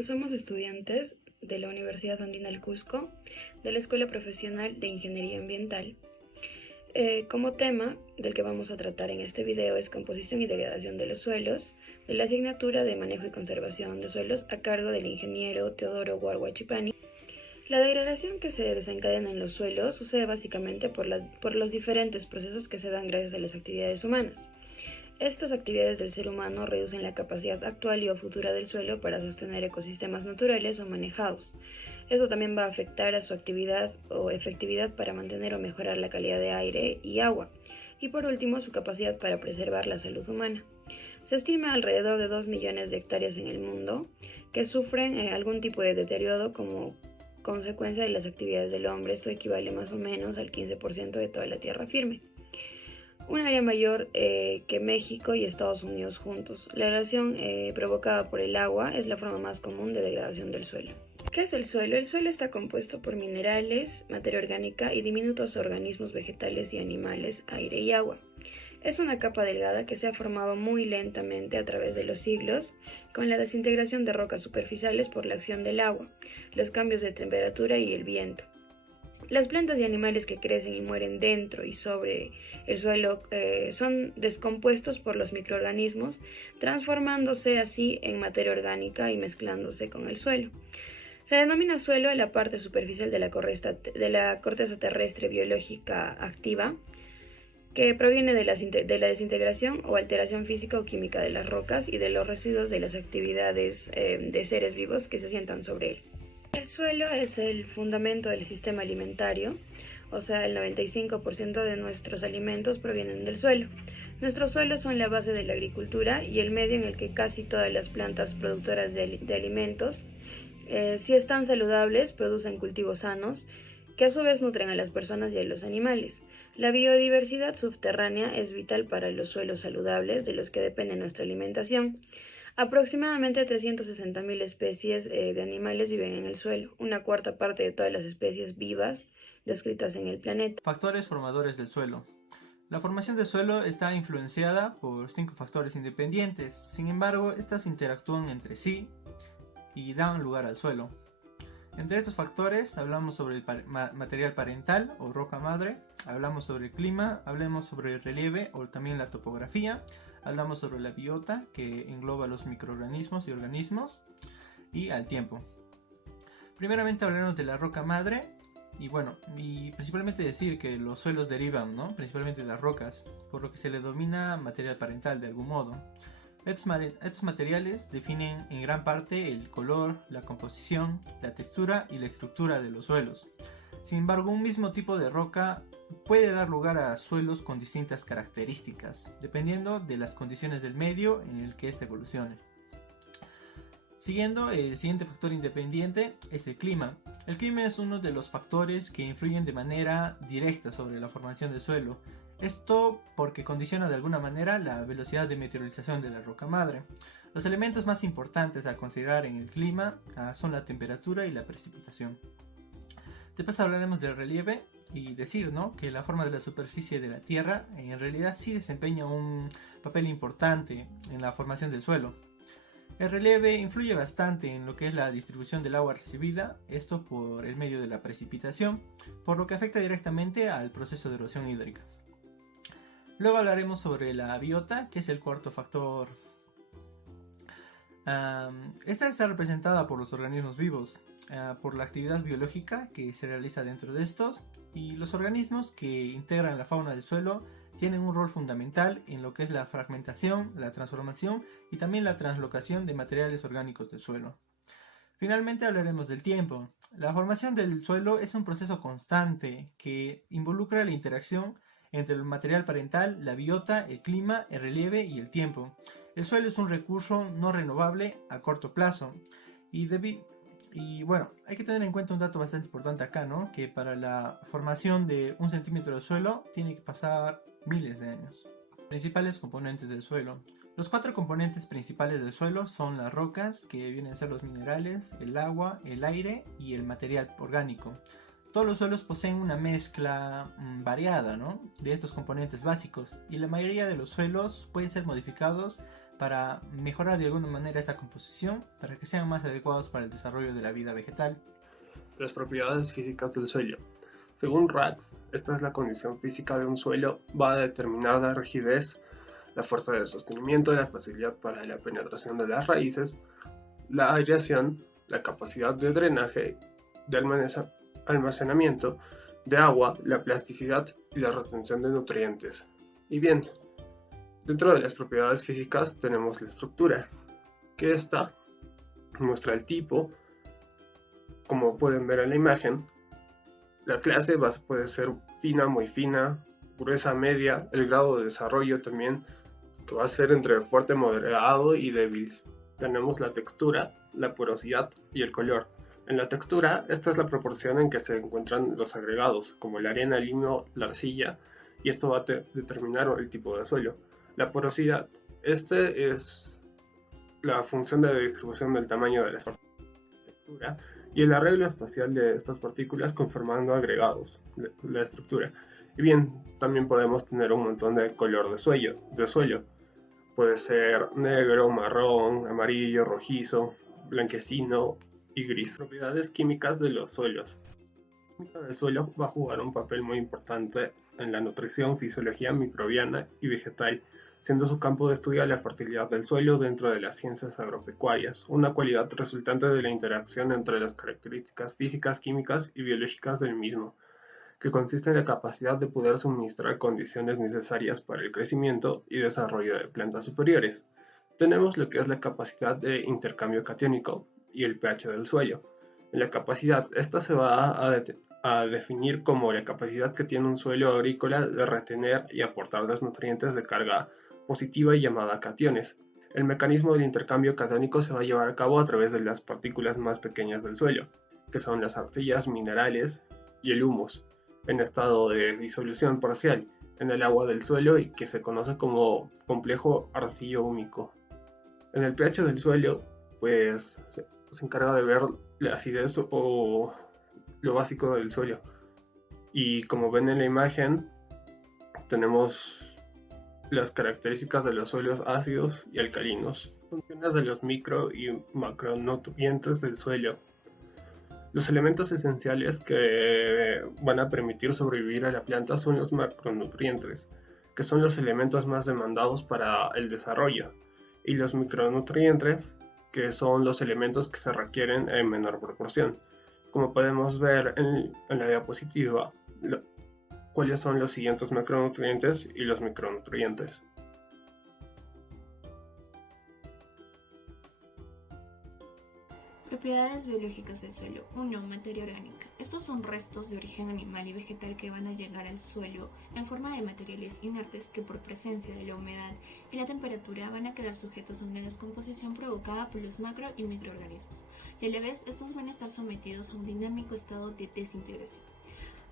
Somos estudiantes de la Universidad Andina del Cusco, de la Escuela Profesional de Ingeniería Ambiental. Como tema del que vamos a tratar en este video es composición y degradación de los suelos, de la asignatura de manejo y conservación de suelos a cargo del ingeniero Teodoro Guarguachipani. La degradación que se desencadena en los suelos sucede básicamente por los diferentes procesos que se dan gracias a las actividades humanas. Estas actividades del ser humano reducen la capacidad actual y o futura del suelo para sostener ecosistemas naturales o manejados. Esto también va a afectar a su actividad o efectividad para mantener o mejorar la calidad de aire y agua. Y por último, su capacidad para preservar la salud humana. Se estima alrededor de 2 millones de hectáreas en el mundo que sufren algún tipo de deterioro como consecuencia de las actividades del hombre. Esto equivale más o menos al 15% de toda la tierra firme. Un área mayor que México y Estados Unidos juntos. La erosión provocada por el agua es la forma más común de degradación del suelo. ¿Qué es el suelo? El suelo está compuesto por minerales, materia orgánica y diminutos organismos vegetales y animales, aire y agua. Es una capa delgada que se ha formado muy lentamente a través de los siglos con la desintegración de rocas superficiales por la acción del agua, los cambios de temperatura y el viento. Las plantas y animales que crecen y mueren dentro y sobre el suelo son descompuestos por los microorganismos, transformándose así en materia orgánica y mezclándose con el suelo. Se denomina suelo a la parte superficial de la corteza terrestre biológica activa, que proviene de la desintegración o alteración física o química de las rocas y de los residuos de las actividades de seres vivos que se asientan sobre él. El suelo es el fundamento del sistema alimentario, o sea, el 95% de nuestros alimentos provienen del suelo. Nuestros suelos son la base de la agricultura y el medio en el que casi todas las plantas productoras de alimentos, si están saludables, producen cultivos sanos, que a su vez nutren a las personas y a los animales. La biodiversidad subterránea es vital para los suelos saludables de los que depende nuestra alimentación. Aproximadamente 360.000 especies de animales viven en el suelo, una cuarta parte de todas las especies vivas descritas en el planeta. Factores formadores del suelo. La formación del suelo está influenciada por 5 factores independientes, sin embargo, estas interactúan entre sí y dan lugar al suelo. Entre estos factores hablamos sobre el material parental o roca madre, hablamos sobre el clima, hablamos sobre el relieve o también la topografía, hablamos sobre la biota que engloba los microorganismos y organismos y al tiempo. Primeramente hablaremos de la roca madre y principalmente decir que los suelos derivan, principalmente de las rocas, por lo que se le denomina material parental de algún modo. Estos materiales definen en gran parte el color, la composición, la textura y la estructura de los suelos. Sin embargo, un mismo tipo de roca puede dar lugar a suelos con distintas características, dependiendo de las condiciones del medio en el que éste evolucione. Siguiendo, el siguiente factor independiente es el clima. El clima es uno de los factores que influyen de manera directa sobre la formación del suelo. Esto porque condiciona de alguna manera la velocidad de meteorización de la roca madre. Los elementos más importantes a considerar en el clima son la temperatura y la precipitación. Después hablaremos del relieve y decir que la forma de la superficie de la Tierra en realidad sí desempeña un papel importante en la formación del suelo. El relieve influye bastante en lo que es la distribución del agua recibida, esto por el medio de la precipitación, por lo que afecta directamente al proceso de erosión hídrica. Luego hablaremos sobre la biota, que es el cuarto factor. Esta está representada por los organismos vivos, por la actividad biológica que se realiza dentro de estos, y los organismos que integran la fauna del suelo tienen un rol fundamental en lo que es la fragmentación, la transformación y también la translocación de materiales orgánicos del suelo. Finalmente hablaremos del tiempo. La formación del suelo es un proceso constante que involucra la interacción entre el material parental, la biota, el clima, el relieve y el tiempo. El suelo es un recurso no renovable a corto plazo y hay que tener en cuenta un dato bastante importante acá, que para la formación de 1 centímetro de suelo tiene que pasar miles de años. Principales componentes del suelo. Los 4 componentes principales del suelo son las rocas, que vienen a ser los minerales, el agua, el aire y el material orgánico. Todos los suelos poseen una mezcla variada de estos componentes básicos y la mayoría de los suelos pueden ser modificados para mejorar de alguna manera esa composición para que sean más adecuados para el desarrollo de la vida vegetal. Las propiedades físicas del suelo. Según Rax, esta es la condición física de un suelo, va a determinar la rigidez, la fuerza de sostenimiento, la facilidad para la penetración de las raíces, la aireación, la capacidad de drenaje, de almacenamiento de agua, la plasticidad y la retención de nutrientes. Y bien, dentro de las propiedades físicas tenemos la estructura, que esta muestra el tipo, como pueden ver en la imagen. La clase puede ser fina, muy fina, gruesa, media, el grado de desarrollo también, que va a ser entre fuerte, moderado y débil. Tenemos la textura, la porosidad y el color. En la textura, esta es la proporción en que se encuentran los agregados, como la arena, el limo, la arcilla, y esto va a determinar el tipo de suelo. La porosidad, este es la función de distribución del tamaño de la estructura y el arreglo espacial de estas partículas conformando agregados de la estructura. Y bien, también podemos tener un montón de color de suelo. Puede ser negro, marrón, amarillo, rojizo, blanquecino y gris. Propiedades químicas de los suelos. La química del suelo va a jugar un papel muy importante en la nutrición, fisiología microbiana y vegetal, siendo su campo de estudio la fertilidad del suelo dentro de las ciencias agropecuarias, una cualidad resultante de la interacción entre las características físicas, químicas y biológicas del mismo, que consiste en la capacidad de poder suministrar condiciones necesarias para el crecimiento y desarrollo de plantas superiores. Tenemos lo que es la capacidad de intercambio catiónico y el pH del suelo. En la capacidad, esta se va a definir como la capacidad que tiene un suelo agrícola de retener y aportar los nutrientes de carga positiva y llamada cationes. El mecanismo del intercambio catónico se va a llevar a cabo a través de las partículas más pequeñas del suelo, que son las arcillas, minerales y el humus, en estado de disolución parcial en el agua del suelo y que se conoce como complejo arcillo-húmico. En el pH del suelo, pues se encarga de ver la acidez o lo básico del suelo. Y como ven en la imagen, tenemos las características de los suelos ácidos y alcalinos, funciones de los micro y macronutrientes del suelo. Los elementos esenciales que van a permitir sobrevivir a la planta son los macronutrientes, que son los elementos más demandados para el desarrollo, y los micronutrientes, que son los elementos que se requieren en menor proporción. Como podemos ver en la diapositiva, cuáles son los siguientes macronutrientes y los micronutrientes. Propiedades biológicas del suelo. 1. Materia orgánica. Estos son restos de origen animal y vegetal que van a llegar al suelo en forma de materiales inertes que por presencia de la humedad y la temperatura van a quedar sujetos a una descomposición provocada por los macro y microorganismos. Y a la vez estos van a estar sometidos a un dinámico estado de desintegración.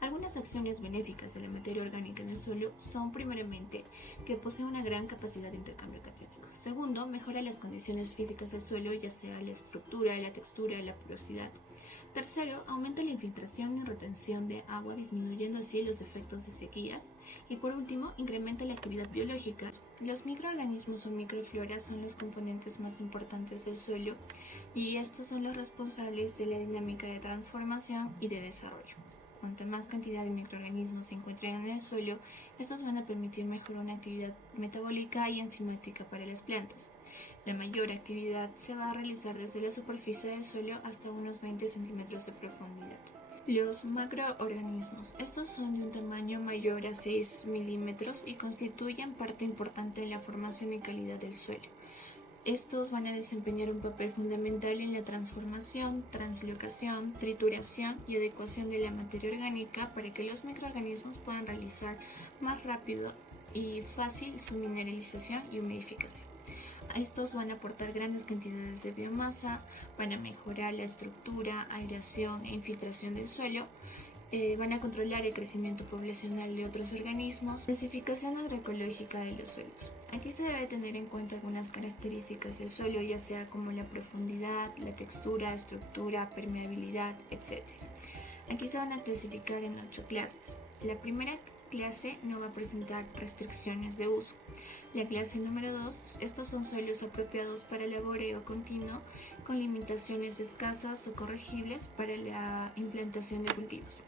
Algunas acciones benéficas de la materia orgánica en el suelo son primeramente que posee una gran capacidad de intercambio catiónico. Segundo, mejora las condiciones físicas del suelo, ya sea la estructura, la textura, la porosidad. Tercero, aumenta la infiltración y retención de agua, disminuyendo así los efectos de sequías. Y por último, incrementa la actividad biológica. Los microorganismos o microfloras son los componentes más importantes del suelo y estos son los responsables de la dinámica de transformación y de desarrollo. Cuanta más cantidad de microorganismos se encuentren en el suelo, estos van a permitir mejorar una actividad metabólica y enzimática para las plantas. La mayor actividad se va a realizar desde la superficie del suelo hasta unos 20 centímetros de profundidad. Los macroorganismos. Estos son de un tamaño mayor a 6 milímetros y constituyen parte importante de la formación y calidad del suelo. Estos van a desempeñar un papel fundamental en la transformación, translocación, trituración y adecuación de la materia orgánica para que los microorganismos puedan realizar más rápido y fácil su mineralización y humidificación. Estos van a aportar grandes cantidades de biomasa, van a mejorar la estructura, aireación e infiltración del suelo, van a controlar el crecimiento poblacional de otros organismos. Clasificación agroecológica de los suelos. Aquí se debe tener en cuenta algunas características del suelo, ya sea como la profundidad, la textura, estructura, permeabilidad, etc. Aquí se van a clasificar en 8 clases. La primera clase no va a presentar restricciones de uso. La clase número 2, estos son suelos apropiados para el laboreo continuo con limitaciones escasas o corregibles para la implantación de cultivos.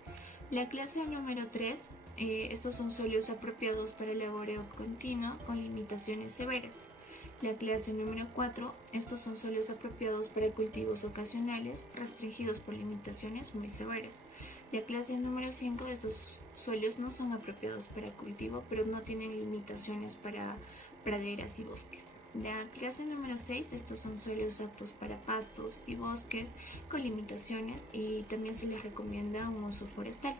La clase número 3, estos son suelos apropiados para el laboreo continuo con limitaciones severas. La clase número 4, estos son suelos apropiados para cultivos ocasionales restringidos por limitaciones muy severas. La clase número 5, estos suelos no son apropiados para cultivo, pero no tienen limitaciones para praderas y bosques. La clase número 6, estos son suelos aptos para pastos y bosques con limitaciones y también se les recomienda un uso forestal.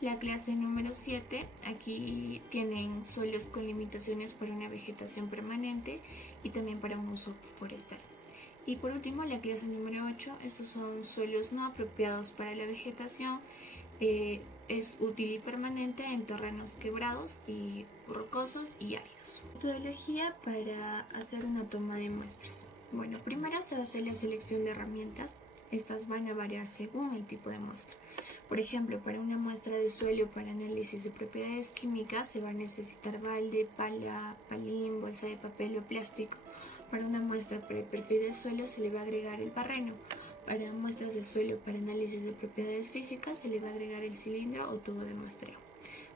La clase número 7, aquí tienen suelos con limitaciones para una vegetación permanente y también para un uso forestal. Y por último, la clase número 8, estos son suelos no apropiados para la vegetación, es útil y permanente en terrenos quebrados y rocosos y áridos. Metodología para hacer una toma de muestras. Bueno, primero se va a hacer la selección de herramientas. Estas van a variar según el tipo de muestra. Por ejemplo, para una muestra de suelo para análisis de propiedades químicas se va a necesitar balde, pala, palín, bolsa de papel o plástico. Para una muestra para el perfil del suelo se le va a agregar el barreno. Para muestras de suelo para análisis de propiedades físicas se le va a agregar el cilindro o tubo de muestreo.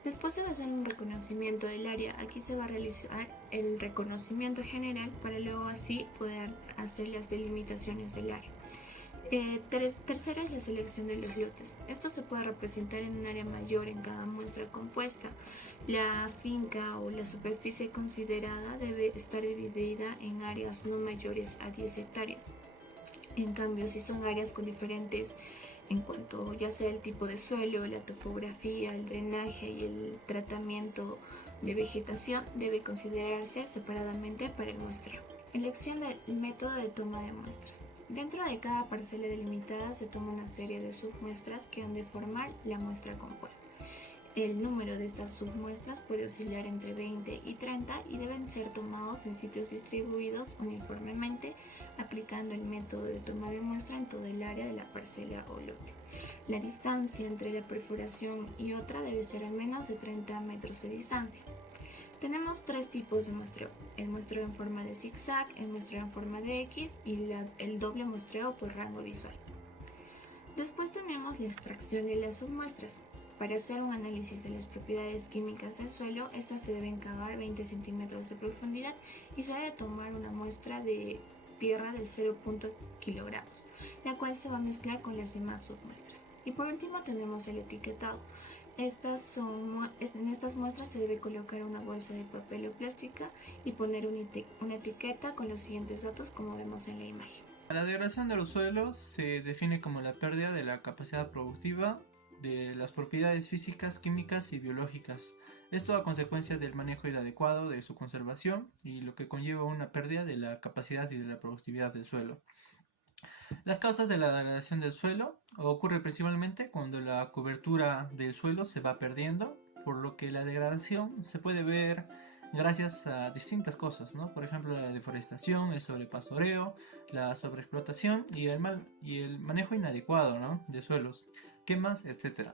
Después se va a hacer un reconocimiento del área. Aquí se va a realizar el reconocimiento general para luego así poder hacer las delimitaciones del área. Tercero es la selección de los lotes. Esto se puede representar en un área mayor en cada muestra compuesta. La finca o la superficie considerada debe estar dividida en áreas no mayores a 10 hectáreas. En cambio, si son áreas con diferentes en cuanto ya sea el tipo de suelo, la topografía, el drenaje y el tratamiento de vegetación, debe considerarse separadamente para el muestreo. Elección del método de toma de muestras. Dentro de cada parcela delimitada se toma una serie de submuestras que han de formar la muestra compuesta. El número de estas submuestras puede oscilar entre 20 y 30 y deben ser tomados en sitios distribuidos uniformemente aplicando el método de toma de muestra en todo el área de la parcela o lote. La distancia entre la perforación y otra debe ser al menos de 30 metros de distancia. Tenemos tres tipos de muestreo: el muestreo en forma de zigzag, el muestreo en forma de X y el doble muestreo por rango visual. Después tenemos la extracción de las submuestras. Para hacer un análisis de las propiedades químicas del suelo, estas se deben cavar 20 centímetros de profundidad y se debe tomar una muestra de tierra del 0.0 kilogramos, la cual se va a mezclar con las demás submuestras. Y por último tenemos el etiquetado. En estas muestras se debe colocar una bolsa de papel o plástica y poner una etiqueta con los siguientes datos como vemos en la imagen. La degradación de los suelos se define como la pérdida de la capacidad productiva de las propiedades físicas, químicas y biológicas. Esto a consecuencia del manejo inadecuado de su conservación y lo que conlleva una pérdida de la capacidad y de la productividad del suelo. Las causas de la degradación del suelo ocurre principalmente cuando la cobertura del suelo se va perdiendo, por lo que la degradación se puede ver gracias a distintas cosas, ¿no? Por ejemplo, la deforestación, el sobrepastoreo, la sobreexplotación y el manejo inadecuado, ¿no?, de suelos, quemas, etc.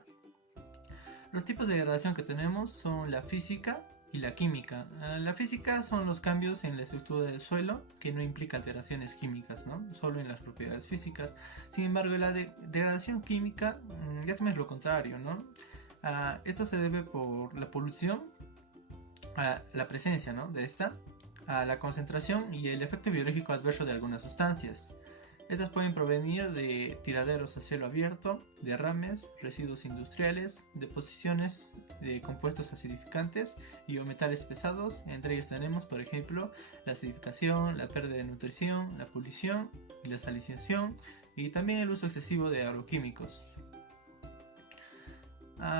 Los tipos de degradación que tenemos son la física y la química. La física son los cambios en la estructura del suelo que no implica alteraciones químicas, ¿no?, solo en las propiedades físicas. Sin embargo, la degradación química ya también es lo contrario, ¿no? Esto se debe por la polución, a la presencia, ¿no?, de esta, a la concentración y el efecto biológico adverso de algunas sustancias. Estas pueden provenir de tiraderos a cielo abierto, derrames, residuos industriales, deposiciones de compuestos acidificantes y o metales pesados. Entre ellos tenemos, por ejemplo, la acidificación, la pérdida de nutrición, la polución y la salinización, y también el uso excesivo de agroquímicos.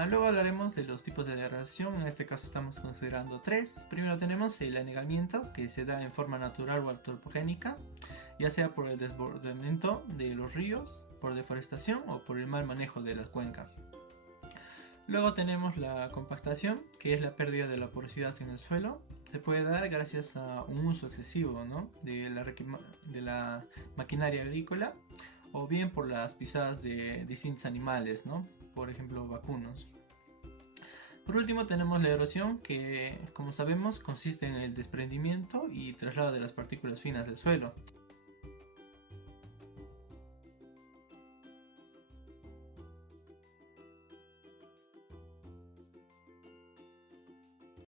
Luego hablaremos de los tipos de degradación. En este caso estamos considerando tres. Primero tenemos el anegamiento, que se da en forma natural o antropogénica, ya sea por el desbordamiento de los ríos, por deforestación o por el mal manejo de la cuenca. Luego tenemos la compactación, que es la pérdida de la porosidad en el suelo. Se puede dar gracias a un uso excesivo, ¿no?, de la maquinaria agrícola, o bien por las pisadas de distintos animales, ¿no?, por ejemplo vacunos. Por último tenemos la erosión, que como sabemos consiste en el desprendimiento y traslado de las partículas finas del suelo.